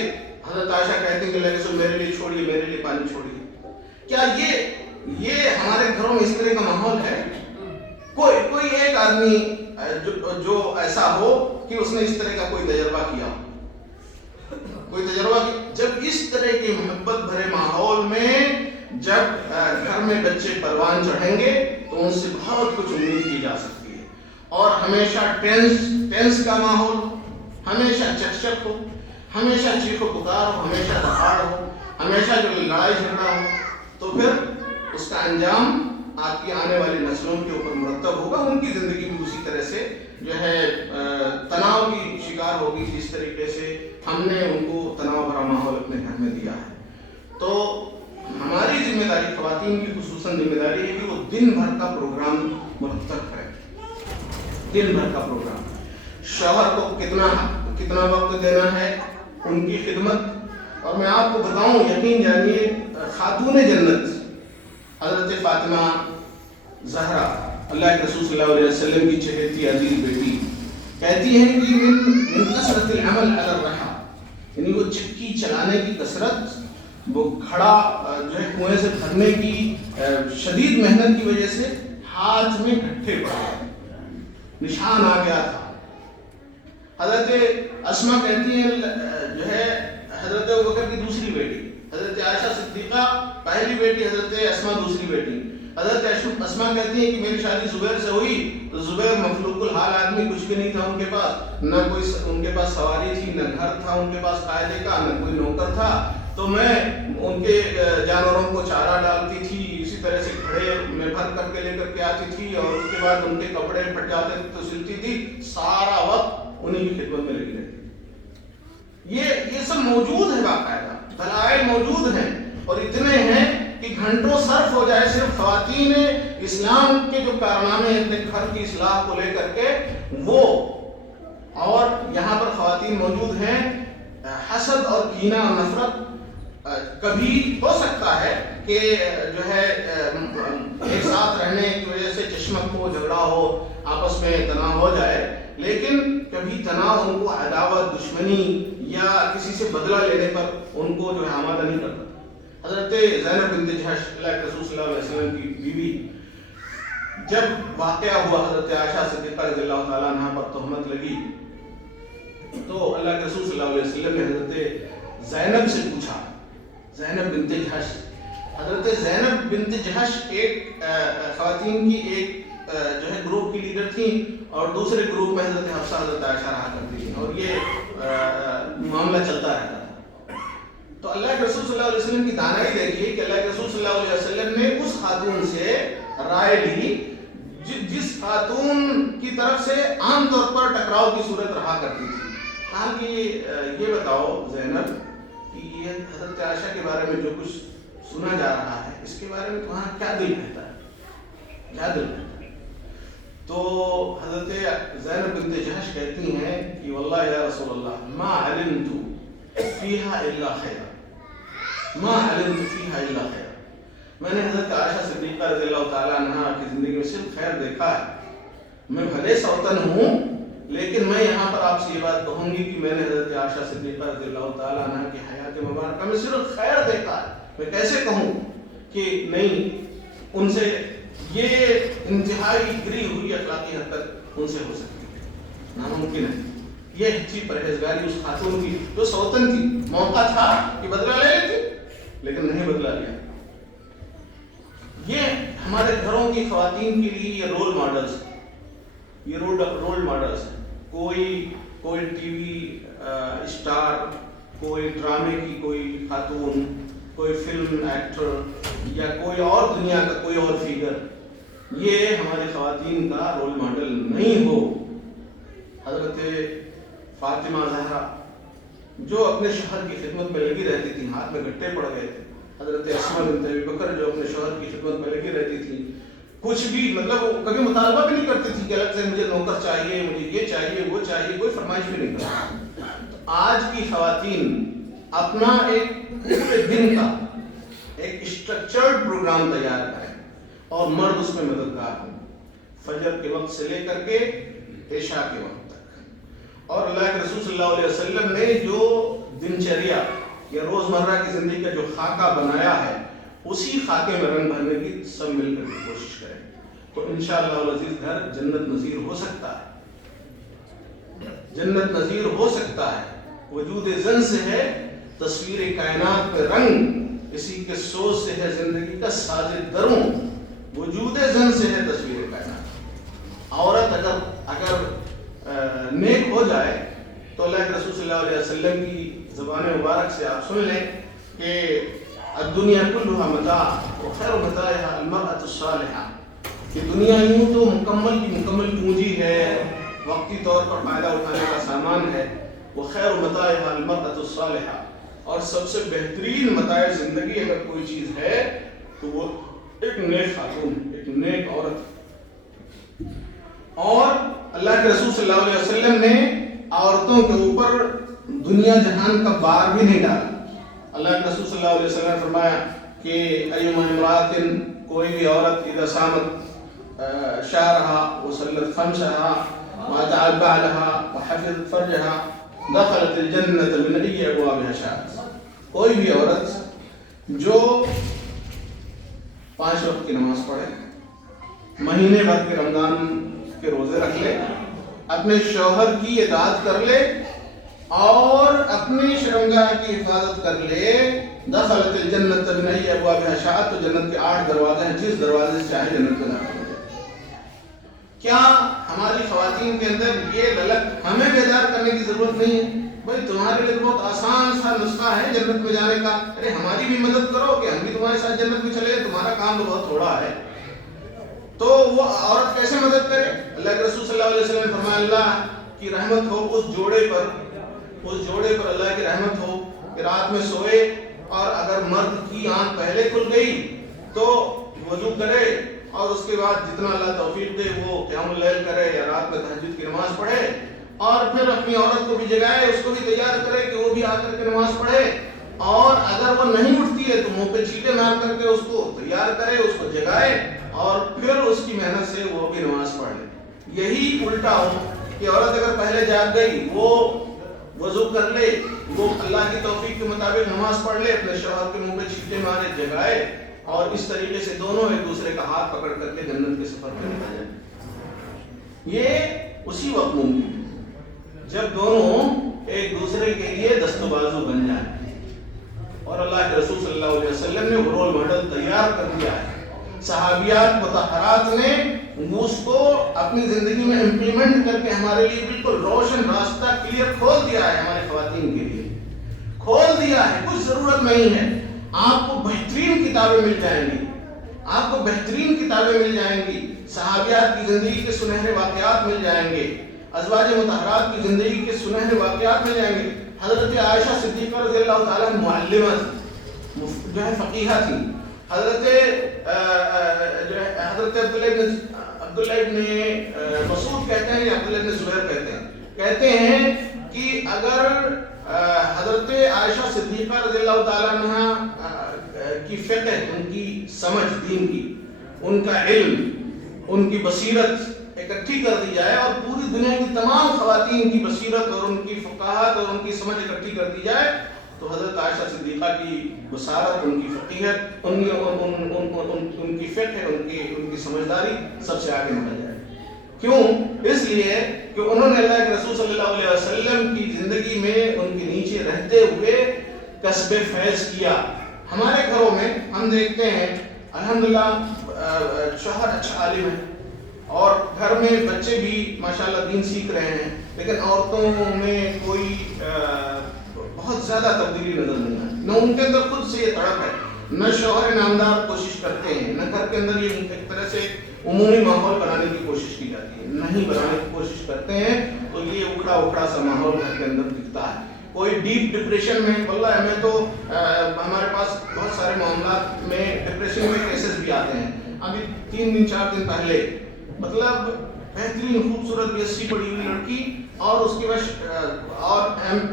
حضرت عائشہ کہتے ہیں کہ اللہ کے رسول میرے لیے چھوڑیے، میرے لیے پانی چھوڑیے. کیا یہ ہمارے گھروں میں اس طرح کا ماحول ہے؟ کوئی ایک آدمی جو ایسا ہو کہ اس نے اس طرح کا کوئی تجربہ کیا، کوئی تجربہ کی. جب اس طرح کے محبت بھرے ماحول میں جب گھر میں بچے پروان چڑھیں گے تو ان سے بہت کچھ امید کی جا سکتی ہے. اور ہمیشہ ٹینس کا ماحول، ہمیشہ چکچک ہو، ہمیشہ چیخ و پکار ہو، ہمیشہ دہاڑ ہو، ہمیشہ جو لڑائی جھگڑا ہو، تو پھر اس کا انجام آپ کی آنے والی نسلوں کے اوپر مرتب ہوگا. ان کی زندگی بھی اسی طرح سے جو ہے تناؤ کی شکار ہوگی جس طریقے سے ہم نے ان کو تناؤ بھرا ماحول اپنے گھر میں دیا ہے. تو ہماری ذمہ داری، خواتین کی خصوصاً ذمہ داری ہے کہ وہ دن بھر کا پروگرام مرتب کریں. دن بھر کا پروگرام، شوہر کو کتنا وقت دینا ہے ان کی خدمت. اور میں آپ کو بتاؤں، یقین جانیے، خاتون جنت حضرت فاطمہ زہرا اللہ کے رسول صلی اللہ علیہ وسلم کی چہیتی عزیز بیٹی کہتی ہیں کہ من کثرت العمل علی الرحا، یعنی وہ چکی چلانے کی کثرت، وہ گھڑا جو ہے کنویں سے بھرنے کی شدید محنت کی وجہ سے ہاتھ میں گھٹے پڑ گئے، نشان آ گیا تھا. حضرت اسما کہتی ہیں جو ہے حضرت ابوبکر کی دوسری بیٹی، حضرت عائشہ صدیقہ پہلی بیٹی، حضرت اسما دوسری بیٹی. حضرت اسما کہتی ہیں کہ میری شادی زبیر سے ہوئی تو زبیر مخلوق الحال آدمی، کچھ بھی نہیں تھا ان کے پاس، نہ کوئی ان کے پاس سواری تھی، نہ گھر تھا ان کے پاس قاعدے کا، نہ کوئی نوکر تھا. تو میں ان کے جانوروں کو چارہ ڈالتی تھی، اسی طرح سے گھڑے میں بھر کر کے لے کر کے آتی تھی، اور اس کے بعد ان کے کپڑے پھٹ جاتے تھے تو سلتی تھی. سارا وقت انہیں کی خدمت میں لگی رہتی. یہ سب موجود ہے، باقاعدہ دلائل موجود ہیں، اور اتنے ہیں کہ گھنٹوں صرف ہو جائے صرف خواتین اسلام کے جو کارنامے ہیں اپنے گھر کی اصلاح کو لے کر کے وہ. اور یہاں پر خواتین موجود ہیں. حسد اور کینہ اور نفرت کبھی ہو سکتا ہے کہ جو ہے ایک ساتھ رہنے کی وجہ سے چشمک ہو، جھگڑا ہو، آپس میں تناؤ ہو جائے، لیکن کبھی تناؤ ان کو عداوت، دشمنی یا کسی سے بدلہ لینے پر ان کو جو ہے آمادہ نہیں کرتا. حضرت زینب بنت جحش اللہ کے رسول صلی اللہ علیہ وسلم کی بیوی، جب واقعہ ہوا حضرت عائشہ صدیقہ رضی اللہ تعالیٰ عنہ پر تہمت لگی تو اللہ کے رسول صلی اللہ علیہ وسلم نے حضرت زینب سے پوچھا، زینب بنت جحش. حضرت زینب بنت جحش ایک خواتین کی ایک جو ہے گروپ کی لیڈر تھی، اور دوسرے گروپ میں حضرت حفصہ حضرت عائشہ رہا کرتی تھی، اور یہ معاملہ چلتا رہتا تھا. تو اللہ کے رسول صلی اللہ علیہ وسلم کی دانائی دیکھیے کہ اللہ کے رسول صلی اللہ علیہ وسلم نے اس خاتون سے رائے لی جس خاتون کی طرف سے عام طور پر ٹکراؤ کی صورت رہا کرتی تھی. کہا کہ یہ بتاؤ زینب کہ یہ حضرت عائشہ کے بارے میں جو کچھ سنا جا رہا ہے اس کے بارے میں تمہارا کیا دل کہتا ہے، کیا دل کہتا ہے؟ تو حضرت زینب بنت جحش کہتی ہیں کہ واللہ یا رسول اللہ ما علمت فیہا الا خیرا، ما علمت فیہا الا خیرا. میں نے حضرت عائشہ صدیقہ رضی اللہ تعالیٰ عنہ کی زندگی میں صرف خیر دیکھا ہے. میں بھلے سوتن ہوں لیکن میں یہاں پر آپ سے یہ بات کہوں گی کہ میں نے حضرت عائشہ صدیقہ رضی اللہ تعالیٰ عنہ کی حیات مبارکہ میں صرف خیر دیکھا ہے. میں کیسے کہوں کہ نہیں ان سے یہ انتہائی گری ہوئی اخلاقی حرکت ان سے ہو سکتی ہے، ناممکن ہے. یہ تھی پرہیزگاری اس خاتون کی جو سوتن تھی. موقع تھا کہ بدلہ لے لیتی لیکن نہیں بدلہ لیا. یہ ہمارے گھروں کی خواتین کے لیے یہ رول ماڈلز ہیں، یہ رول ماڈلز ہیں. کوئی ٹی وی اسٹار، کوئی ڈرامے کی کوئی خاتون، کوئی فلم ایکٹر یا کوئی اور دنیا کا کوئی اور فیگر یہ ہماری خواتین کا رول ماڈل نہیں ہو. حضرت فاطمہ زہرا جو اپنے شوہر کی خدمت میں لگی رہتی تھی، ہاتھ میں گھٹے پڑ گئے تھے. حضرت اسما بنت ابی بکر جو اپنے شوہر کی خدمت میں لگی رہتی تھی، کچھ بھی مطلب وہ کبھی مطالبہ بھی نہیں کرتی تھی کہ الگ سے مجھے نوکر چاہیے، مجھے یہ چاہیے وہ چاہیے، کوئی فرمائش بھی نہیں کرتی. تو آج کی خواتین اپنا ایک پورے دن کا ایک اسٹرکچرڈ پروگرام تیار کریں اور مرد اس میں مددگار ہوں، فجر کے وقت سے لے کر کے عشاء کے وقت تک. اور اللہ کے رسول صلی اللہ علیہ وسلم نے جو دنچریا یا روزمرہ کی زندگی کا جو خاکہ بنایا ہے اسی خاکے میں رنگ بھرنے کی سب مل کر کے کوشش کریں تو انشاءاللہ العزیز گھر جنت نظیر ہو سکتا ہے، جنت نظیر ہو سکتا ہے. وجود زن سے ہے تصویر کائنات پہ رنگ، اسی کے سوز سے ہے زندگی کا ساز دروں. وجود زن سے ہے تصویر کائنات. عورت اگر نیک ہو جائے تو اللہ کے رسول صلی اللہ علیہ وسلم کی زبان مبارک سے آپ سن لیں کہ الدنیا کلها متاع وخیر متاعها المرأة الصالحہ، کہ دنیا یوں تو مکمل کی مکمل پونجی ہے، وقتی طور پر فائدہ اٹھانے کا سامان ہے. وہ خیر متاعها المرأة الصالحة، اور سب سے بہترین متاع زندگی اگر کوئی چیز ہے تو وہ ایک نیک خاتون، ایک نیک عورت. اور اللہ کے رسول صلی اللہ علیہ وسلم نے عورتوں کے اوپر دنیا جہان کا بار بھی نہیں ڈالا. اللہ کے رسول صلی اللہ علیہ وسلم نے فرمایا کہ ایما امرأۃ، کوئی بھی عورت اذا صامت شہرها وصلت خمسها وأطاعت بعلها وحفظت فرجها دخلت الجنة من أي أبوابها شاءت. کوئی بھی عورت جو 5 وقت کی نماز پڑھے، مہینے بھر کے رمضان کے روزے رکھ لے، اپنے شوہر کی اطاعت کر لے اور اپنی شرمگاہ کی حفاظت کر لے، دخلت الجنت من ای ابوابها شاءت، تو جنت کے 8 دروازے ہیں، جس دروازے سے چاہے جنت میں داخل ہو جائے. کیا ہماری خواتین کے اندر یہ للک ہمیں بیدار کرنے کی ضرورت نہیں ہے؟ بھائی تمہارے لیے بہت آسان سا نسخہ ہے جنت میں جانے کا، ارے ہماری بھی مدد کرو کہ ہم بھی تمہارے ساتھ جنت میں چلے، تمہارا کام تو بہت تھوڑا ہے. تو وہ عورت کیسے مدد کرے؟ اللہ کے رسول صلی اللہ علیہ وسلم نے فرمایا اللہ کی رحمت ہو اس جوڑے پر اللہ کی رحمت ہو کہ رات میں سوئے اور اگر مرد کی آنکھ پہلے کھل گئی تو وضو کرے اور اس کے بعد جتنا اللہ توفیق دے وہ قیام اللیل کرے یا رات میں تہجد کی نماز پڑھے، اور پھر اپنی عورت کو بھی جگائے، اس کو بھی تیار کرے کہ وہ بھی آ کر کے نماز پڑھے، اور اگر وہ نہیں اٹھتی ہے تو منہ پہ چیٹے مار کر کے اس کو تیار کرے، اس کو جگائے اور پھر اس کی محنت سے وہ بھی نماز پڑھ لے. یہی الٹا ہو کہ عورت اگر پہلے جاگ گئی، وہ وضو کر لے، وہ اللہ کی توفیق کے مطابق نماز پڑھ لے، اپنے شوہر کے منہ پہ چیٹے مارے، جگائے، اور اس طریقے سے دونوں ایک دوسرے کا ہاتھ پکڑ کر کے جنت کے سفر پہ نکل جائیں. یہ اسی وقت ممکن ہے جب دونوں ایک دوسرے کے لیے دست و بازو بن جائیں. اور اللہ کے رسول صلی اللہ علیہ وسلم نے رول ماڈل تیار کر دیا ہے. صحابیات مطہرات نے اس کو اپنی زندگی میں امپلیمنٹ کر کے ہمارے لیے بالکل روشن راستہ کلیئر کھول دیا ہے. ہماری خواتین کے لیے کھول دیا ہے. کچھ ضرورت نہیں ہے. آپ کو بہترین کتابیں مل جائیں گی، آپ کو بہترین کتابیں مل جائیں گی، صحابیات کی زندگی کے سنہرے واقعات مل جائیں گے، ازواج مطہرات کی زندگی کے سنہرے واقعات مل جائیں گے. حضرت عائشہ صدیقہ رضی اللہ تعالیٰ معلمہ تھی، جو ہے فقیہہ تھی. حضرت عبداللہ ابن مسعود کہتے ہیں یا عبداللہ ابن زبیر کہتے ہیں کہ اگر حضرت عائشہ صدیقہ رضی اللہ تعالیٰ عنہ کی فقہ، ان کی سمجھ دین کی، ان کا علم، ان کی بصیرت اکٹھی کر دی جائے اور پوری دنیا کی تمام خواتین کی بصیرت اور ان کی فقاہت اور ان کی سمجھ اکٹھی کر دی جائے تو حضرت عائشہ صدیقہ کی بصارت، ان کی فقیہت، ان کی فقہ، ان کی سمجھداری سب سے آگے نکل جائے. کیوں؟ اس لیے کہ انہوں نے اللہ کے رسول صلی اللہ علیہ وسلم کی زندگی میں ان کے نیچے رہتے ہوئے کسب فیض کیا. ہمارے گھروں میں ہم دیکھتے ہیں الحمدللہ شوہر اچھا عالم ہے اور گھر میں بچے بھی ماشاءاللہ دین سیکھ رہے ہیں، لیکن عورتوں میں کوئی بہت زیادہ تبدیلی نظر نہیں آتی. نہ ان کے اندر خود سے یہ تڑپ ہے، نہ شوہر نامدار کوشش کرتے ہیں، نہ گھر کے اندر یہ ایک طرح سے عمومی ماحول بنانے کی کوشش کی جاتی ہے، نہیں بنانے کی کوشش کرتے ہیں تو یہ اکھڑا سا ماحول گھر کے اندر دکھتا ہے. کوئی ڈیپ ڈپریشن میں، واللہ ہمیں تو ہمارے پاس بہت سارے معاملات میں ڈپریشن میں کیسز بھی آتے ہیں. ابھی 3 دن 4 دن پہلے مطلب بہترین خوبصورت BSc پڑھی ہوئی لڑکی اور اس کے بعد اور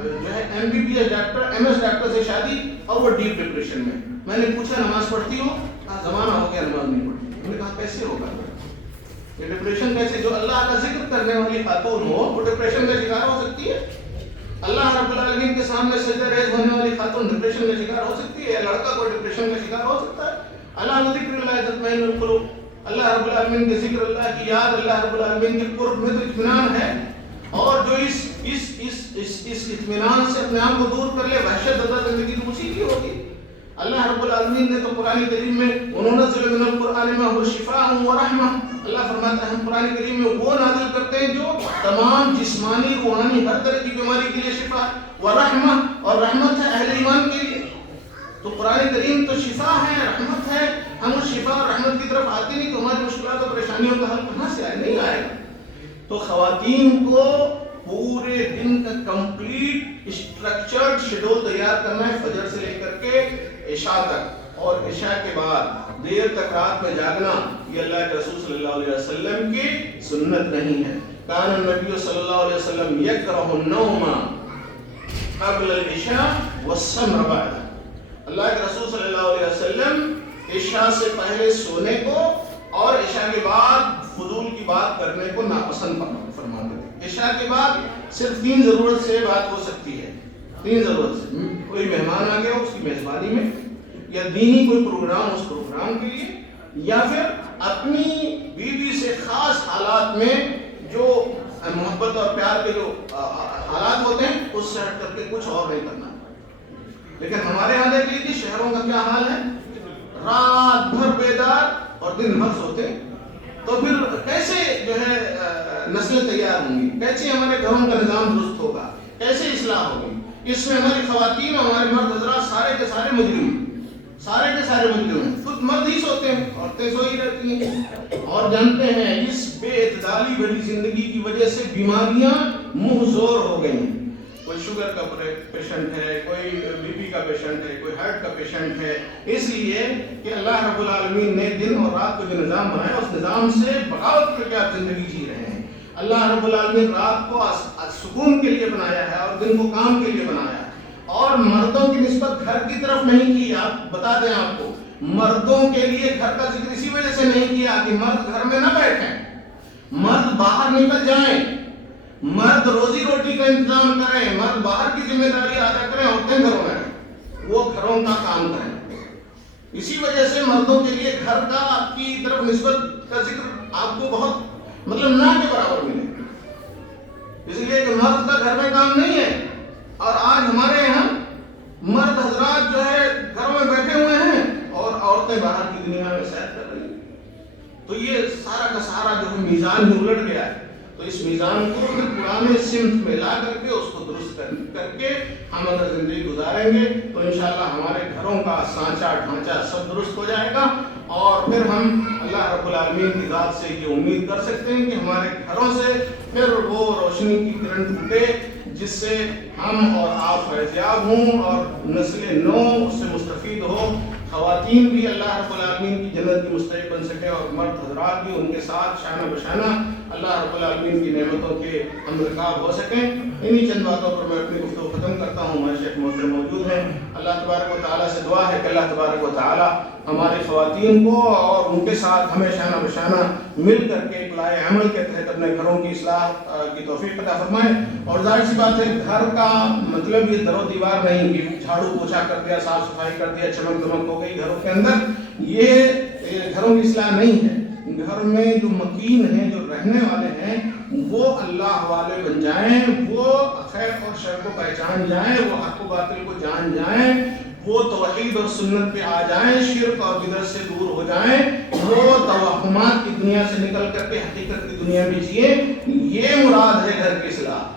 جو ہے MBBS ڈاکٹر MS ڈاکٹر سے شادی اور وہ ڈیپ ڈپریشن میں. میں نے پوچھا نماز پڑھتی ہو؟ زمانہ ہو گیا نماز نہیں پڑھتی. میں نے کہا کیسے ہوگا یہ ڈپریشن؟ کیسے جو اللہ کا ذکر کرنے والی خاتون ہو وہ ڈپریشن کا شکار ہو سکتی ہے؟ اللہ رب العالمین کے سامنے سجدہ ریز ہونے والی خاتون ڈپریشن کا شکار ہو سکتی ہے؟ لڑکا کوئی ڈپریشن کا شکار ہو سکتا ہے؟ اللہ ذکر اللہ تطمئن القلوب. اللہ رب العالمین کے ذکر، اللہ کی یاد، اللہ رب العالمین کے قرب میں تو اطمینان ہے. اور جو اس اطمینان سے اپنے آپ کو دور کر لے، وحشت زدہ زندگی تو اسی کی ہوگی. اللہ رب العالمین نے تو قرآن کریم میں وَنُنَزِّلُ مِنَ الْقُرْآنِ مَا هُوَ شِفَاءٌ وَرَحْمَةٌ، اللہ فرماتا ہے ہم قرآن کریم میں وہ نازل کرتے ہیں جو تمام جسمانی روحانی ہر طرح کی بیماری کے لیے شفا ورحمہ اور رحمت ہے اہل ایمان کے لیے. تو قرآن کریم تو شفا ہے، رحمت ہے. ہم اس شفا اور رحمت کی طرف آتے نہیں تو ہماری مشکلات اور پریشانیوں کا حل کہاں سے آئے؟ نہیں آئے گا. تو خواتین کو پورے دن کا کمپلیٹ اسٹرکچرڈ شیڈول تیار کرنا ہے، فجر سے لے کر کے عشاء تک، اور عشاء کے بعد دیر تک رات میں جاگنا یہ اللہ کے رسول صلی اللہ علیہ وسلم کی سنت نہیں ہے۔ کان النبی صلی اللہ علیہ وسلم یکرہ النوم قبل العشاء والسمر بعد، اللہ کے رسول صلی اللہ علیہ وسلم عشاء سے پہلے سونے کو اور عشاء کے بعد فضول کی بات کرنے کو ناپسند فرماتے تھے۔ عشاء کے بعد صرف 3 ضرورت سے بات ہو سکتی ہے، 3 ضرورت سے، کوئی مہمان آ گیا اس کی میزبانی میں، یا دینی کوئی پروگرام اس پروگرام کے لیے، یا پھر اپنی بیوی سے خاص حالات میں جو محبت اور پیار کے جو حالات ہوتے ہیں اس سے ہٹ کر کے کچھ اور نہیں کرنا۔ لیکن ہمارے یہاں دیکھ لیجیے شہروں کا کیا حال ہے، رات بھر بیدار اور دن بھر سوتے، تو پھر کیسے جو ہے نسلیں تیار ہوں گی، کیسے ہمارے گھروں کا نظام درست ہوگا، کیسے اصلاح ہوگی؟ اس میں ہماری خواتین اور ہمارے مرد حضرات سارے کے سارے مجرم ہیں، سارے کے سارے مجرم ہیں۔ خود مرد ہی سوتے ہیں، عورتیں سوئی رہتی ہیں، اور جانتے ہیں اس بے اعتدالی بھری زندگی کی وجہ سے بیماریاں منہ زور ہو گئی ہیں۔ کوئی شوگر کا پیشنٹ ہے، کوئی بی پی کا پیشنٹ ہے، کوئی ہارٹ کا پیشنٹ ہے، اس لیے کہ اللہ رب العالمین نے دن اور رات کو جو نظام بنایا اس نظام سے بغاوت کر کے آپ زندگی جی رہے ہیں۔ اللہ رب العالمین رات کو سکون کے لیے بنایا ہے اور دن کو کام کے لیے بنایا ہے، اور مردوں کی نسبت گھر کی طرف نہیں کی۔ آپ بتا دیں آپ کو، مردوں کے لیے گھر کا ذکر اسی وجہ سے نہیں کیا کہ مرد گھر میں نہ بیٹھیں، مرد باہر نکل جائیں، مرد روزی روٹی کا انتظام کریں، مرد باہر کی ذمہ داری ادا کریں، عورتیں گھروں میں رہیں، وہ گھروں کا کام کریں۔ اسی وجہ سے مردوں کے لیے گھر کا کی طرف نسبت کا ذکر آپ کو بہت نہ کے برابر ملے، اس لیے کہ مرد کا گھر میں کام نہیں ہے۔ اور آج ہمارے یہاں مرد حضرات جو ہے گھروں میں بیٹھے ہوئے ہیں اور عورتیں باہر کی دنیا میں سیر کر رہی ہیں، تو یہ سارا کا سارا جو ہے میزان ہی الٹ گیا ہے۔ تو اس میزان کو پھر پرانے سمت میں لا کر کے اس کو درست کر کے ہم اگر زندگی گزاریں گے تو انشاءاللہ ہمارے گھروں کا سانچہ ڈھانچہ سب درست ہو جائے گا، اور پھر ہم اللہ رب العالمین کی ذات سے یہ امید کر سکتے ہیں کہ ہمارے گھروں سے پھر وہ روشنی کی کرن ٹوٹے جس سے ہم اور آپ فیضیاب ہوں اور نسل نو اس سے مستفید ہو، خواتین بھی اللہ رب العالمین کی جنت کی مستحق بن سکے، اور مرد حضرات بھی ان کے ساتھ شانہ بشانہ اللہ رب العالمین کی نعمتوں کے ہم رکاب ہو سکیں۔ انہی چند باتوں پر میں اپنی گفتگو ختم کرتا ہوں۔ ہمارے شیخ محترم موجود ہیں، اللہ تبارک و تعالیٰ سے دعا ہے کہ اللہ تبارک و تعالیٰ ہماری خواتین کو اور ان کے ساتھ ہمیں شانہ بشانہ مل کر کے ایک لائے عمل کے تحت اپنے گھروں کی اصلاح کی توفیق عطا فرمائے۔ اور ظاہر سی بات ہے گھر کا مطلب یہ در و دیوار نہیں کہ جھاڑو پوچھا کر دیا، صاف صفائی کر دیا، چمک دمک ہو گئی گھروں کے اندر، یہ گھروں کی اصلاح نہیں ہے۔ گھر میں جو مکین ہیں، جو رہنے والے ہیں، وہ اللہ والے بن جائیں، وہ خیر اور شر کو پہچان جائیں، وہ حق و باطل کو جان جائیں، وہ توحید اور سنت پہ آ جائیں، شرک اور بدعت سے دور ہو جائیں، وہ توہمات کی دنیا سے نکل کر کے حقیقت کی دنیا میں جیے۔ یہ مراد ہے گھر کی اصلاح۔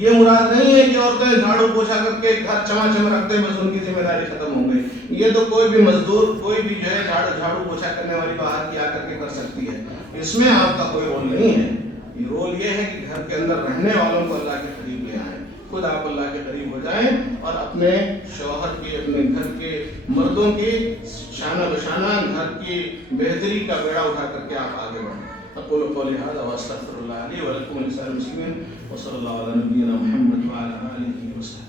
یہ مراد نہیں ہے کہ عورتیں جھاڑو پوچھا کر کے گھر چمچم رکھ دیں بس ان کی ذمہ داری ختم ہو گئی۔ یہ تو کوئی بھی مزدور، کوئی بھی جو ہے جھاڑو پوچھا کرنے والی باہر کی آ کر کے کر سکتی ہے، اس میں آپ کا کوئی رول نہیں ہے۔ یہ رول یہ ہے کہ گھر کے اندر رہنے والوں کو اللہ کے قریب لے آئیں، خود آپ اللہ کے قریب ہو جائیں، اور اپنے شوہر کے، اپنے گھر کے مردوں کے شانہ بشانہ گھر کی بہتری کا بیڑا اٹھا کر کے آپ آگے بڑھیں۔ اقول قولی ھذا واستغفر اللہ لی ولکم ولسائر المسلمین وصلی اللہ علی نبینا محمد وعلی آلہ وصحبہ۔